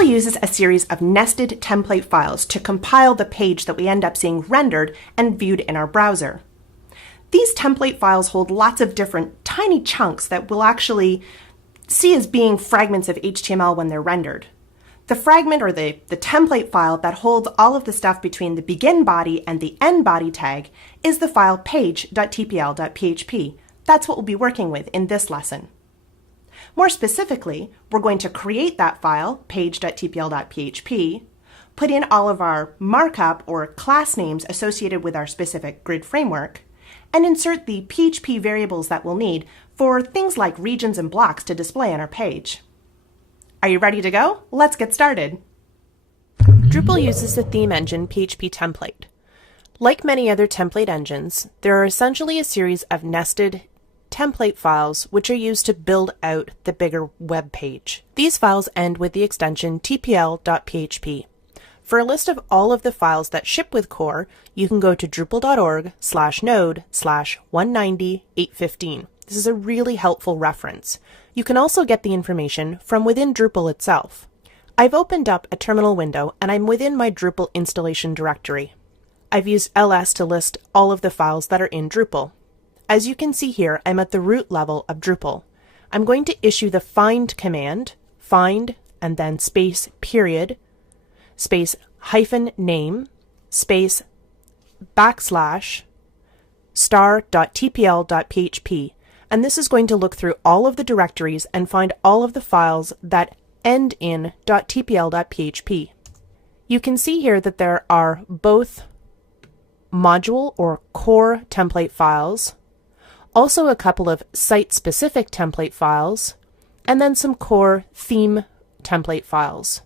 Drupal uses a series of nested template files to compile the page that we end up seeing rendered and viewed in our browser. These template files hold lots of different tiny chunks that we'll actually see as being fragments of HTML when they're rendered. The fragment or the template file that holds all of the stuff between the begin body and the end body tag is the file page.tpl.php. That's what we'll be working with in this lesson. More specifically, we're going to create that file, page.tpl.php, put in all of our markup or class names associated with our specific grid framework, and insert the PHP variables that we'll need for things like regions and blocks to display on our page. Are you ready to go? Let's get started. Drupal uses the theme engine PHP template. Like many other template engines, there are essentially a series of nested template files which are used to build out the bigger web page. These files end with the extension tpl.php. For a list of all of the files that ship with core, you can go to drupal.org/node/190.815. This is a really helpful reference. You can also get the information from within Drupal itself. I've opened up a terminal window and I'm within my Drupal installation directory. I've used ls to list all of the files that are in Drupal. As you can see here, I'm at the root level of Drupal. I'm going to issue the find command, find, and then space period, space hyphen name, space backslash star.tpl.php. And this is going to look through all of the directories and find all of the files that end in .tpl.php. You can see here that there are both module or core template files, also a couple of site-specific template files, and then some core theme template files.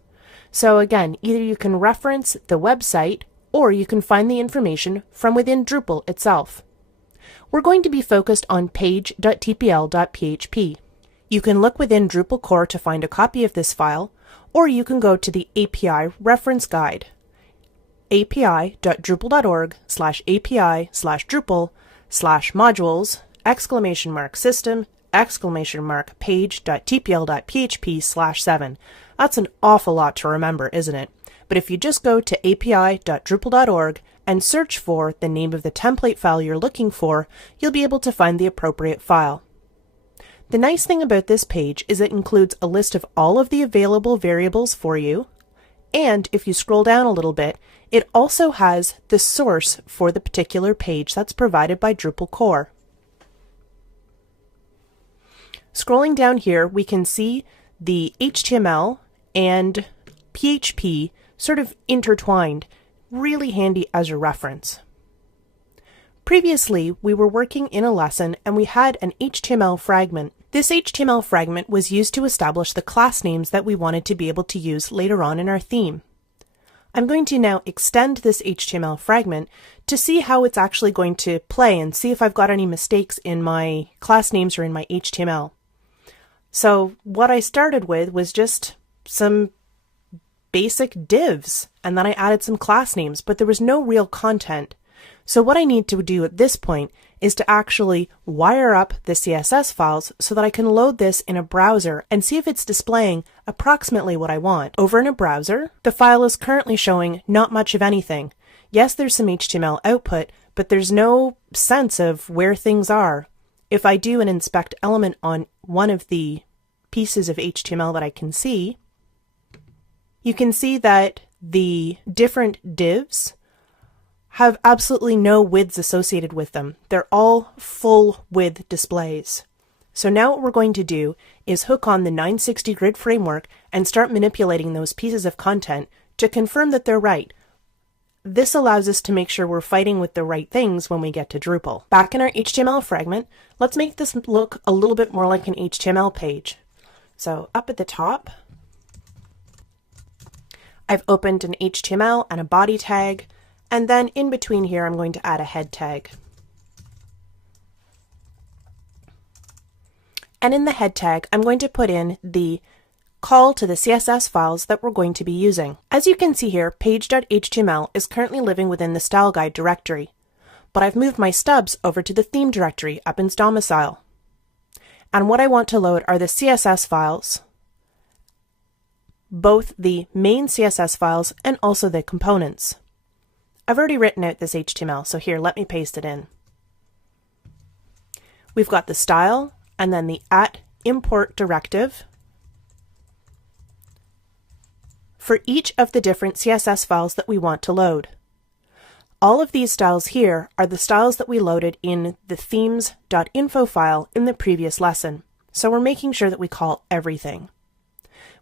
So again, either you can reference the website or you can find the information from within Drupal itself. We're going to be focused on page.tpl.php. You can look within Drupal core to find a copy of this file, or you can go to the API reference guide, api.drupal.org/api/drupal/modules!system! Page.tpl.php/7. That's an awful lot to remember, isn't it? But if you just go to api.drupal.org and search for the name of the template file you're looking for, you'll be able to find the appropriate file. The nice thing about this page is it includes a list of all of the available variables for you, and if you scroll down a little bit, it also has the source for the particular page that's provided by Drupal core. Scrolling down here, we can see the HTML and PHP sort of intertwined, really handy as a reference. Previously, we were working in a lesson and we had an HTML fragment. This HTML fragment was used to establish the class names that we wanted to be able to use later on in our theme. I'm going to now extend this HTML fragment to see how it's actually going to play and see if I've got any mistakes in my class names or in my HTML. So what I started with was just some basic divs, and then I added some class names, but there was no real content. So what I need to do at this point is to actually wire up the CSS files so that I can load this in a browser and see if it's displaying approximately what I want. Over in a browser, the file is currently showing not much of anything. Yes, there's some HTML output, but there's no sense of where things are. If I do an inspect element on one of the pieces of HTML that I can see, you can see that the different divs have absolutely no widths associated with them. They're all full width displays. So now what we're going to do is hook on the 960 grid framework and start manipulating those pieces of content to confirm that they're right. This allows us to make sure we're fighting with the right things when we get to Drupal. Back in our HTML fragment, let's make this look a little bit more like an HTML page. So up at the top, I've opened an HTML and a body tag, and then in between here I'm going to add a head tag. And in the head tag, I'm going to put in the call to the CSS files that we're going to be using. As you can see here, page.html is currently living within the style guide directory, but I've moved my stubs over to the theme directory up in domicile. And what I want to load are the CSS files both the main CSS files and also the components. I've already written out this HTML, so here, let me paste it in. We've got the style and then the @import directive for each of the different CSS files that we want to load. All of these styles here are the styles that we loaded in the themes.info file in the previous lesson, so we're making sure that we call everything.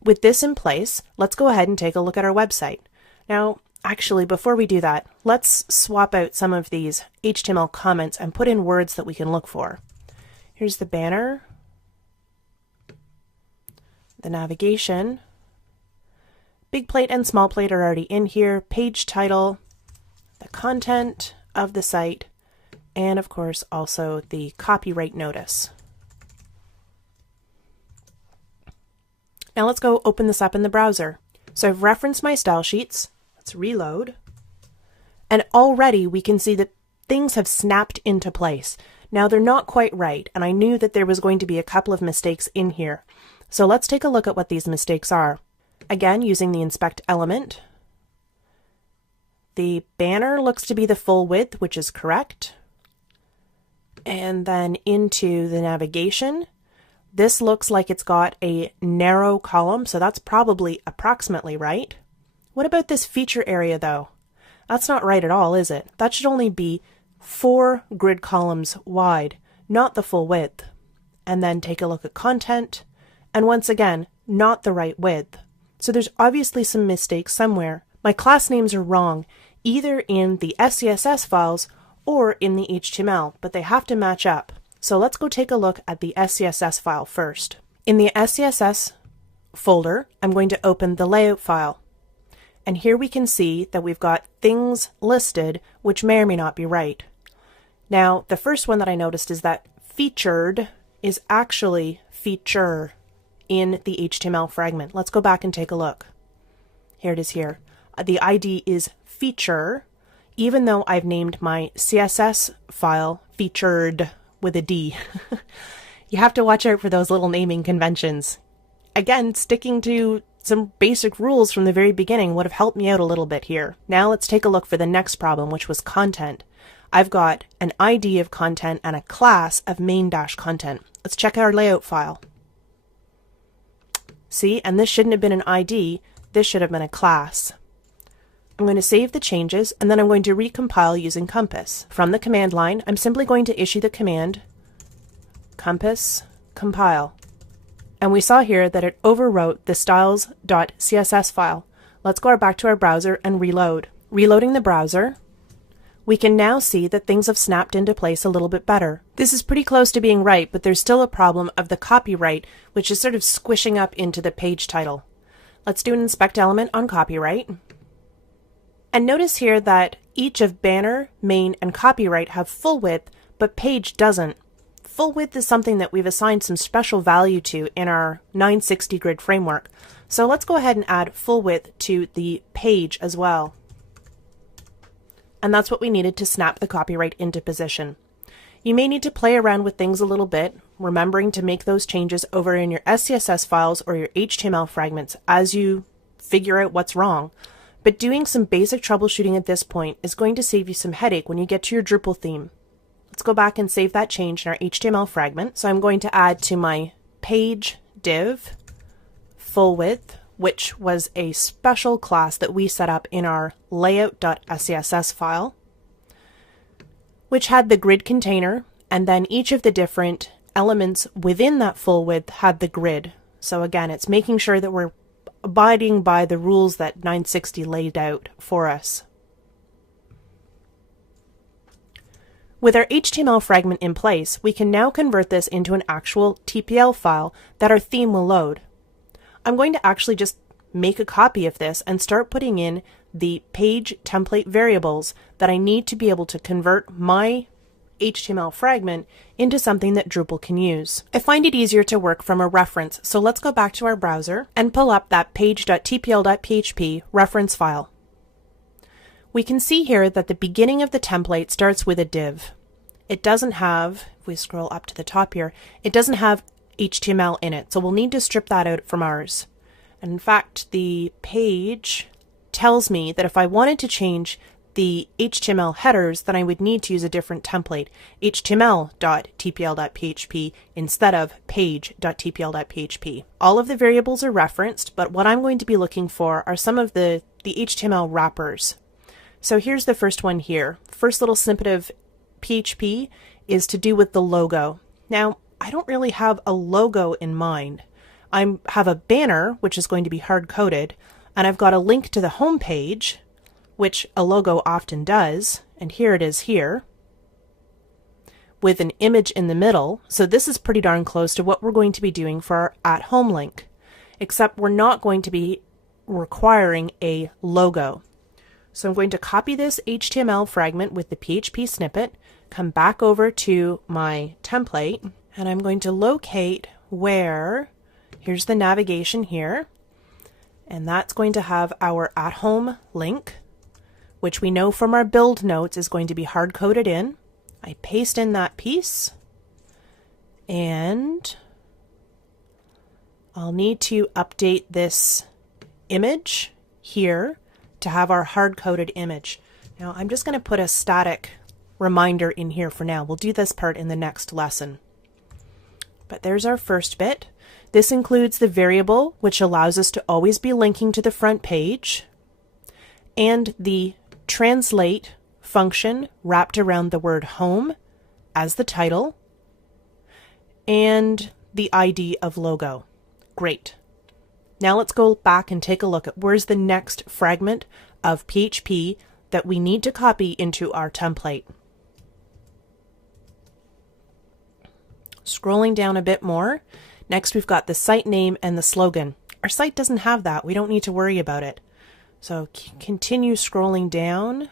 With this in place, let's go ahead and take a look at our website. Now, actually, before we do that, let's swap out some of these HTML comments and put in words that we can look for. Here's the banner, the navigation, big plate and small plate are already in here, page title, the content of the site, and of course also the copyright notice. Now let's go open this up in the browser. So I've referenced my style sheets. Let's reload. And already we can see that things have snapped into place. Now they're not quite right, and I knew that there was going to be a couple of mistakes in here. So let's take a look at what these mistakes are. Again, using the inspect element. The banner looks to be the full width, which is correct. And then into the navigation. This looks like it's got a narrow column, so that's probably approximately right. What about this feature area though? That's not right at all, is it? That should only be 4 grid columns wide, not the full width. And then take a look at content, and once again, not the right width. So there's obviously some mistakes somewhere. My class names are wrong, either in the SCSS files or in the HTML, but they have to match up. So let's go take a look at the SCSS file first. In the SCSS folder, I'm going to open the layout file. And here we can see that we've got things listed which may or may not be right. Now, the first one that I noticed is that featured is actually feature in the HTML fragment. Let's go back and take a look. Here it is here. The ID is feature, even though I've named my CSS file featured with a D. You have to watch out for those little naming conventions. Again, sticking to some basic rules from the very beginning would have helped me out a little bit here. Now let's take a look for the next problem, which was content. I've got an ID of content and a class of main-content. Let's check our layout file. See, and this shouldn't have been an ID, this should have been a class. I'm going to save the changes, and then I'm going to recompile using Compass. From the command line, I'm simply going to issue the command compass compile. And we saw here that it overwrote the styles.css file. Let's go back to our browser and reload. Reloading the browser, we can now see that things have snapped into place a little bit better. This is pretty close to being right, but there's still a problem of the copyright, which is sort of squishing up into the page title. Let's do an inspect element on copyright. And notice here that each of banner, main, and copyright have full width, but page doesn't. Full width is something that we've assigned some special value to in our 960 grid framework. So let's go ahead and add full width to the page as well. And that's what we needed to snap the copyright into position. You may need to play around with things a little bit, remembering to make those changes over in your SCSS files or your HTML fragments as you figure out what's wrong. But doing some basic troubleshooting at this point is going to save you some headache when you get to your Drupal theme. Let's go back and save that change in our HTML fragment. So I'm going to add to my page div full width, which was a special class that we set up in our layout.scss file, which had the grid container, and then each of the different elements within that full width had the grid. So again, it's making sure that we're abiding by the rules that 960 laid out for us. With our HTML fragment in place, we can now convert this into an actual TPL file that our theme will load. I'm going to actually just make a copy of this and start putting in the page template variables that I need to be able to convert my HTML fragment into something that Drupal can use. I find it easier to work from a reference, so let's go back to our browser and pull up that page.tpl.php reference file. We can see here that the beginning of the template starts with a div. It doesn't have, if we scroll up to the top here, it doesn't have HTML in it, so we'll need to strip that out from ours. And in fact, the page tells me that if I wanted to change the HTML headers, then I would need to use a different template, html.tpl.php instead of page.tpl.php. All of the variables are referenced, but what I'm going to be looking for are some of the HTML wrappers. So here's the first one here. First little snippet of PHP is to do with the logo. Now, I don't really have a logo in mind. I have a banner, which is going to be hard-coded, and I've got a link to the home page, which a logo often does, and here it is here, with an image in the middle. So this is pretty darn close to what we're going to be doing for our at-home link, except we're not going to be requiring a logo. So I'm going to copy this HTML fragment with the PHP snippet, come back over to my template, and I'm going to locate where, here's the navigation here, and that's going to have our at-home link, which we know from our build notes is going to be hard-coded in. I paste in that piece, and I'll need to update this image here to have our hard-coded image. Now I'm just going to put a static reminder in here for now. We'll do this part in the next lesson. But there's our first bit. This includes the variable, which allows us to always be linking to the front page, and the translate function wrapped around the word home as the title, and the ID of logo. Great. Now let's go back and take a look at where's the next fragment of PHP that we need to copy into our template. Scrolling down a bit more, next we've got the site name and the slogan. Our site doesn't have that. We don't need to worry about it. So continue scrolling down.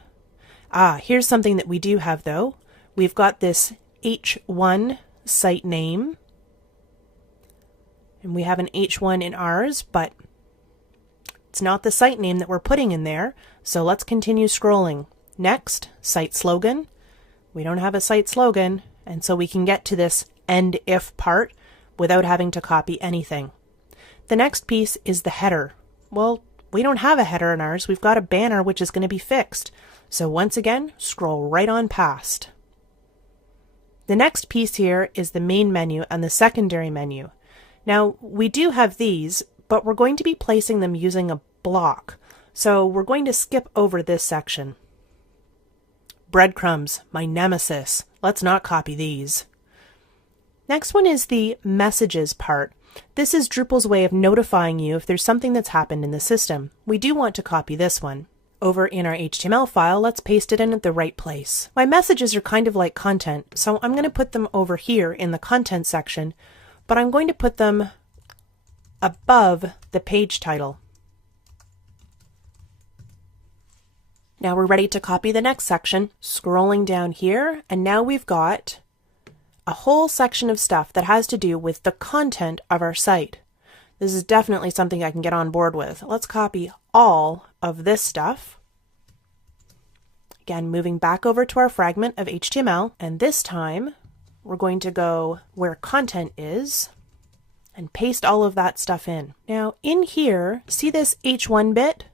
Here's something that we do have though. We've got this H1 site name. And we have an H1 in ours, but it's not the site name that we're putting in there. So let's continue scrolling. Next, site slogan. We don't have a site slogan, and so we can get to this end if part without having to copy anything. The next piece is the header. Well, we don't have a header in ours. We've got a banner which is going to be fixed. So once again, scroll right on past. The next piece here is the main menu and the secondary menu. Now, we do have these, but we're going to be placing them using a block. So we're going to skip over this section. Breadcrumbs, my nemesis. Let's not copy these. Next one is the messages part. This is Drupal's way of notifying you if there's something that's happened in the system. We do want to copy this one. Over in our HTML file, let's paste it in at the right place. My messages are kind of like content, so I'm going to put them over here in the content section, but I'm going to put them above the page title. Now we're ready to copy the next section. Scrolling down here, and now we've got a whole section of stuff that has to do with the content of our site. This is definitely something I can get on board with. Let's copy all of this stuff. Again, moving back over to our fragment of HTML, and this time we're going to go where content is and paste all of that stuff in. Now in here, see this H1 bit?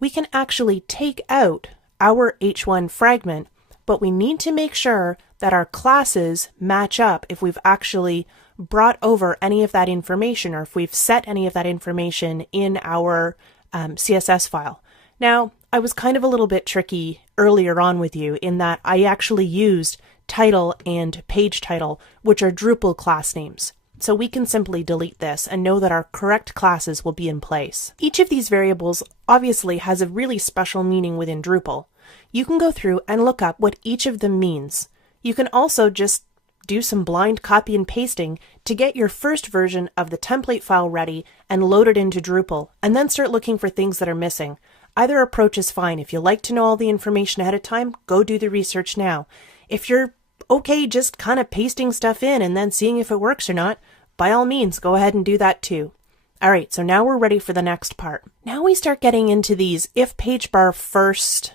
We can actually take out our H1 fragment, but we need to make sure that our classes match up if we've actually brought over any of that information or if we've set any of that information in our CSS file. Now, I was kind of a little bit tricky earlier on with you in that I actually used title and page title, which are Drupal class names. So we can simply delete this and know that our correct classes will be in place. Each of these variables obviously has a really special meaning within Drupal. You can go through and look up what each of them means. You can also just do some blind copy and pasting to get your first version of the template file ready and load it into Drupal, and then start looking for things that are missing. Either approach is fine. If you like to know all the information ahead of time, go do the research now. If you're okay just kind of pasting stuff in and then seeing if it works or not, by all means, go ahead and do that too. All right, so now we're ready for the next part. Now we start getting into these if page bar first,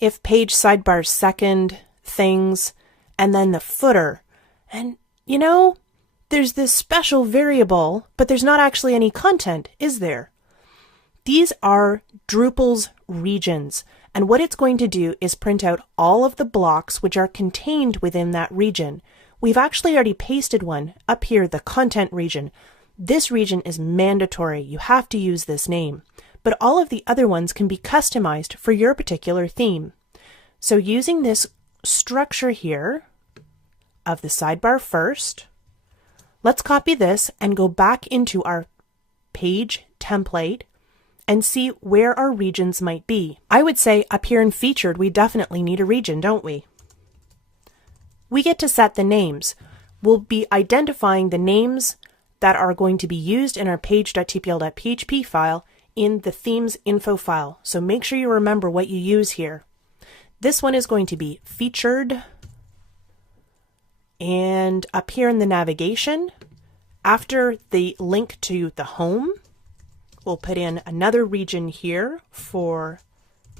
if page sidebar second things, and then the footer. And, you know, there's this special variable, but there's not actually any content, is there? These are Drupal's regions, and what it's going to do is print out all of the blocks which are contained within that region. We've actually already pasted one up here, the content region. This region is mandatory. You have to use this name, but all of the other ones can be customized for your particular theme. So using this structure here of the sidebar first, let's copy this and go back into our page template and see where our regions might be. I would say up here in featured, we definitely need a region, don't we? We get to set the names. We'll be identifying the names that are going to be used in our page.tpl.php file in the themes info file. So make sure you remember what you use here. This one is going to be featured, and up here in the navigation, after the link to the home, we'll put in another region here for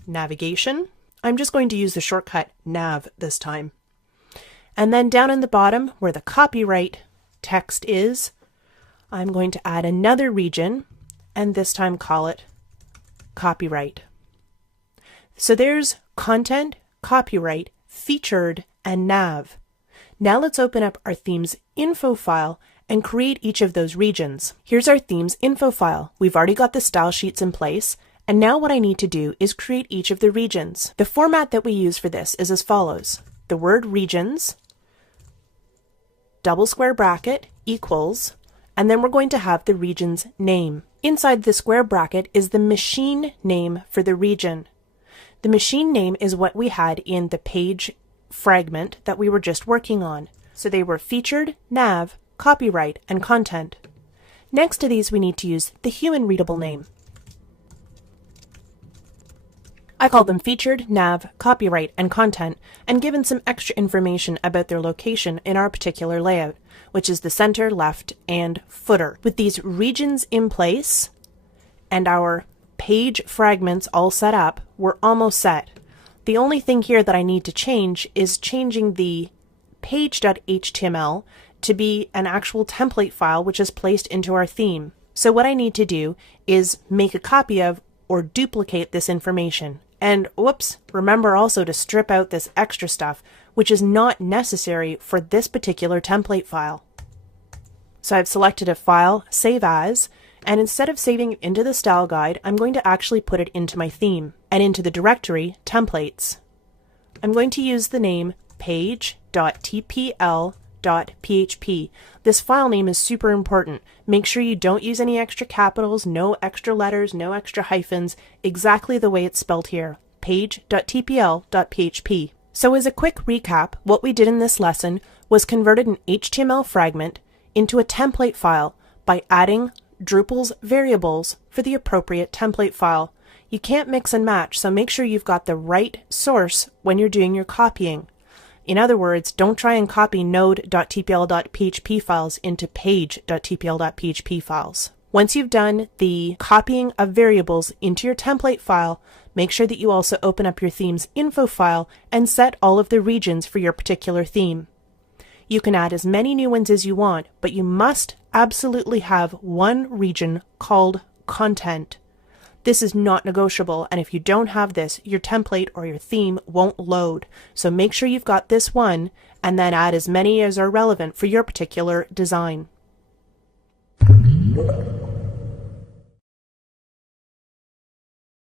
navigation. I'm just going to use the shortcut nav this time. And then down in the bottom where the copyright text is, I'm going to add another region and this time call it copyright. So there's content, copyright, featured, and nav. Now let's open up our themes info file and create each of those regions. Here's our themes info file. We've already got the style sheets in place, and now what I need to do is create each of the regions. The format that we use for this is as follows. The word regions, double square bracket, equals, and then we're going to have the region's name. Inside the square bracket is the machine name for the region. The machine name is what we had in the page fragment that we were just working on. So they were featured, nav, copyright, and content. Next to these, we need to use the human readable name. I called them featured, nav, copyright, and content, and given some extra information about their location in our particular layout, which is the center, left, and footer. With these regions in place and our page fragments all set up, we're almost set. The only thing here that I need to change is changing the page.html to be an actual template file which is placed into our theme. So what I need to do is make a copy of or duplicate this information. And whoops, remember also to strip out this extra stuff, which is not necessary for this particular template file. So I've selected a file, save as, and instead of saving it into the style guide, I'm going to actually put it into my theme and into the directory templates. I'm going to use the name page.tpl.php. This file name is super important. Make sure you don't use any extra capitals, no extra letters, no extra hyphens, exactly the way it's spelled here, page.tpl.php. So as a quick recap, what we did in this lesson was converted an HTML fragment into a template file by adding Drupal's variables for the appropriate template file. You can't mix and match, so make sure you've got the right source when you're doing your copying. In other words, don't try and copy node.tpl.php files into page.tpl.php files. Once you've done the copying of variables into your template file, make sure that you also open up your theme's info file and set all of the regions for your particular theme. You can add as many new ones as you want, but you must absolutely have one region called content. This is not negotiable, and if you don't have this, your template or your theme won't load. So make sure you've got this one, and then add as many as are relevant for your particular design.